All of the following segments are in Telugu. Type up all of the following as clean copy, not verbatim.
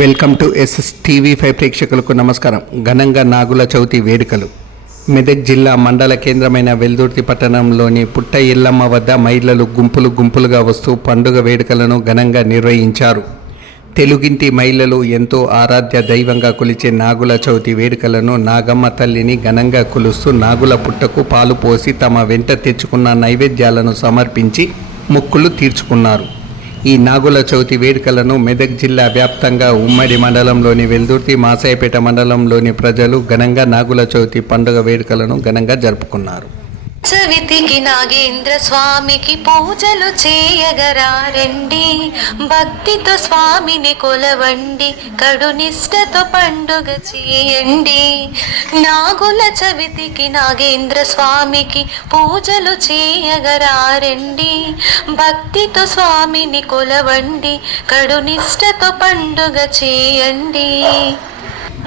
వెల్కమ్ టు SSTV5 ప్రేక్షకులకు నమస్కారం. ఘనంగా నాగుల చవితి వేడుకలు మెదక్ జిల్లా మండల కేంద్రమైన వెల్దుర్తి పట్టణంలోని పుట్ట ఎల్లమ్మ వద్ద మహిళలు గుంపులుగా వస్తూ పండుగ వేడుకలను ఘనంగా నిర్వహించారు. తెలుగింటి మహిళలు ఎంతో ఆరాధ్య దైవంగా కొలిచే నాగుల చవితి వేడుకలను నాగమ్మ తల్లిని ఘనంగా కొలుస్తూ నాగుల పుట్టకు పాలు పోసి తమ వెంట తెచ్చుకున్న నైవేద్యాలను సమర్పించి మొక్కులు తీర్చుకున్నారు. ఈ నాగుల చవితి వేడుకలను మెదక్ జిల్లా వ్యాప్తంగా ఉమ్మడి మండలంలోని వెల్దుర్తి, మాసాయిపేట మండలంలోని ప్రజలు ఘనంగా నాగుల చవితి పండుగ వేడుకలను ఘనంగా జరుపుకున్నారు. చవితికి నాగేంద్ర స్వామికి పూజలు చేయగరారండి, భక్తితో స్వామిని కొలవండి, కడునిష్టతో పండుగ చేయండి. నాగుల చవితికి నాగేంద్ర స్వామికి పూజలు చేయగరారండి, భక్తితో స్వామిని కొలవండి, కడునిష్టతో పండుగ చేయండి.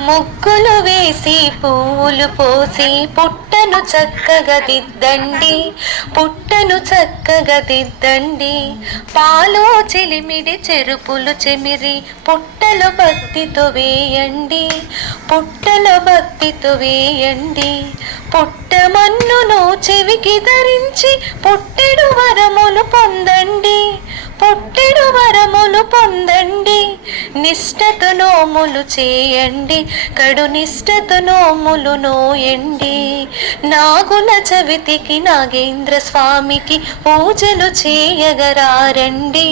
ముగ్గులు వేసి పువ్వులు పోసి పుట్టను చక్కగా దిద్దండి, పుట్టను చక్కగా దిద్దండి. పాలు చిలిమిడి చెరుపులు చెమిరి పుట్టలో భక్తితో వేయండి, పుట్టలో భక్తితో వేయండి. పుట్టమన్నును చెవికి ధరించి పుట్టెడు వరములు పొందండి, పుట్టెడు వరములు పొందండి. నిష్టతో నోములు చేయండి, కడు నిష్టతో నోములు నోయండి. నాగుల చవితికి నాగేంద్ర స్వామికి పూజలు చేయగరారండి,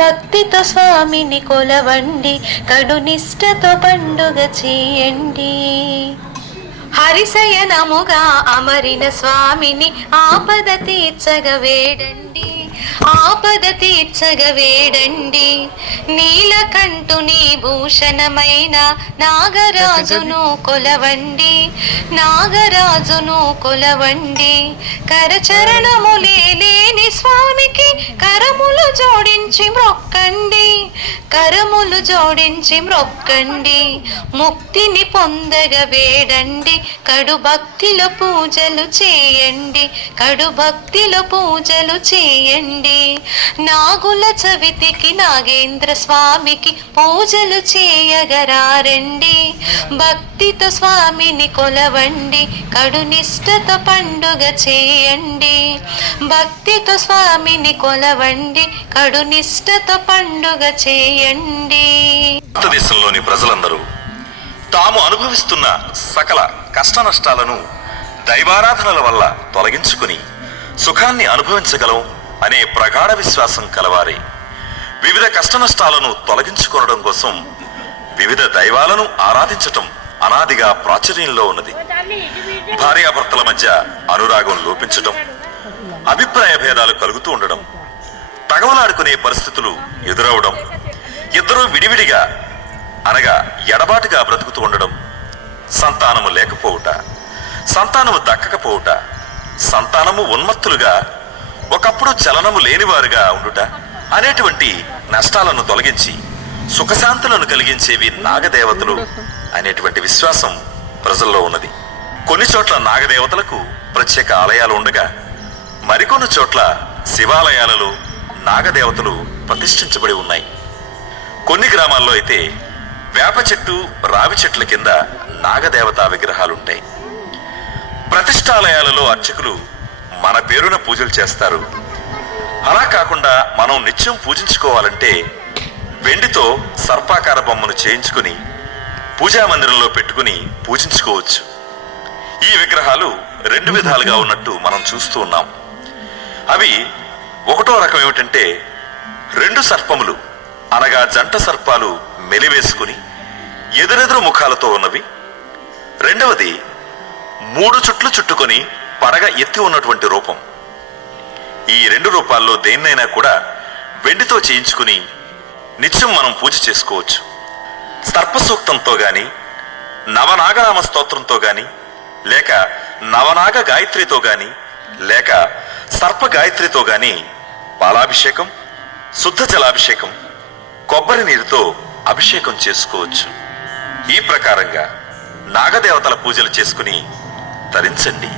భక్తితో స్వామిని కొలవండి, కడు నిష్టతో పండుగ చేయండి. హరిశయనముగా అమరిన స్వామిని ఆపద తీర్చగ వేడండి, ఆపద తీర్చగ వేడండి. నీలకంఠుని భూషణమైన నాగరాజును కొలవండి, నాగరాజును కొలవండి. కరచరణములే లేని స్వామికి కరములు జోడించి మ్రొక్కండి, కరములు జోడించి మ్రొక్కండి. ముక్తిని పొందగ వేడండి, కడు భక్తిలో పూజలు చేయండి, కడు భక్తిలో పూజలు చేయండి. నాగుల చవితికి నాగేంద్ర స్వామికి పూజలు చేయగరారండి, భక్తితో స్వామిని కొలవండి, కడు నిష్టతో పండుగ చేయండి. భక్తితో స్వామిని కొలవండి, కడు నిష్టతో పండుగ చేయండి. భారతదేశంలోని ప్రజలందరూ తాము అనుభవిస్తున్న సకల కష్ట నష్టాలను దైవారాధనల వల్ల తొలగించుకుని సుఖాన్ని అనుభవించగలం అనే ప్రగాఢ విశ్వాసం కలవారే. వివిధ కష్ట నష్టాలను తొలగించుకోవడం కోసం వివిధ దైవాలను ఆరాధించటం అనాదిగా ప్రాచుర్యంలో ఉన్నది. భార్యాభర్తల మధ్య అనురాగం లోపించటం, అభిప్రాయ భేదాలు కలుగుతూ ఉండడం, తగవలాడుకునే పరిస్థితులు ఎదురవడం, ఇద్దరూ విడివిడిగా అనగా ఎడబాటుగా బ్రతుకుతూ ఉండడం, సంతానము లేకపోవుట, సంతానము దక్కకపోవుట, సంతానము ఉన్మత్తులుగా ఒకప్పుడు చలనము లేనివారుగా ఉండుట అనేటువంటి నష్టాలను తొలగించి సుఖశాంతులను కలిగించేవి నాగదేవతలు అనేటువంటి విశ్వాసం ప్రజల్లో ఉన్నది. కొన్ని చోట్ల నాగదేవతలకు ప్రత్యేక ఆలయాలు ఉండగా మరికొన్ని చోట్ల శివాలయాలలో నాగదేవతలు ప్రతిష్ఠించబడి ఉన్నాయి. కొన్ని గ్రామాల్లో అయితే వేప చెట్టు, రావి చెట్ల కింద నాగదేవతా విగ్రహాలుంటాయి. ప్రతిష్టాలయాలలో అర్చకులు మన పేరున పూజలు చేస్తారు. అలా కాకుండా మనం నిత్యం పూజించుకోవాలంటే వెండితో సర్పాకార బొమ్మను చేయించుకుని పూజా మందిరంలో పెట్టుకుని పూజించుకోవచ్చు. ఈ విగ్రహాలు రెండు విధాలుగా ఉన్నట్టు మనం చూస్తూ ఉన్నాం. అవి ఒకటో రకం ఏమిటంటే రెండు సర్పములు అనగా జంట సర్పాలు మెలివేసుకుని ఎదురెదురు ముఖాలతో ఉన్నవి. రెండవది 3 చుట్లు చుట్టుకొని పడగ ఎత్తి ఉన్నటువంటి రూపం. ఈ రెండు రూపాల్లో దేన్నైనా కూడా వెండితో చేయించుకుని నిత్యం మనం పూజ చేసుకోవచ్చు. సర్పసూక్తంతో గాని, నవనాగనామ స్తోత్రంతో గాని, లేక నవనాగ గాయత్రితో గాని, లేక సర్ప గాయత్రితో గాని పాలాభిషేకం, శుద్ధ జలాభిషేకం, కొబ్బరి నీరుతో అభిషేకం చేసుకోవచ్చు. ఈ ప్రకారంగా నాగదేవతల పూజలు చేసుకుని తరించండి.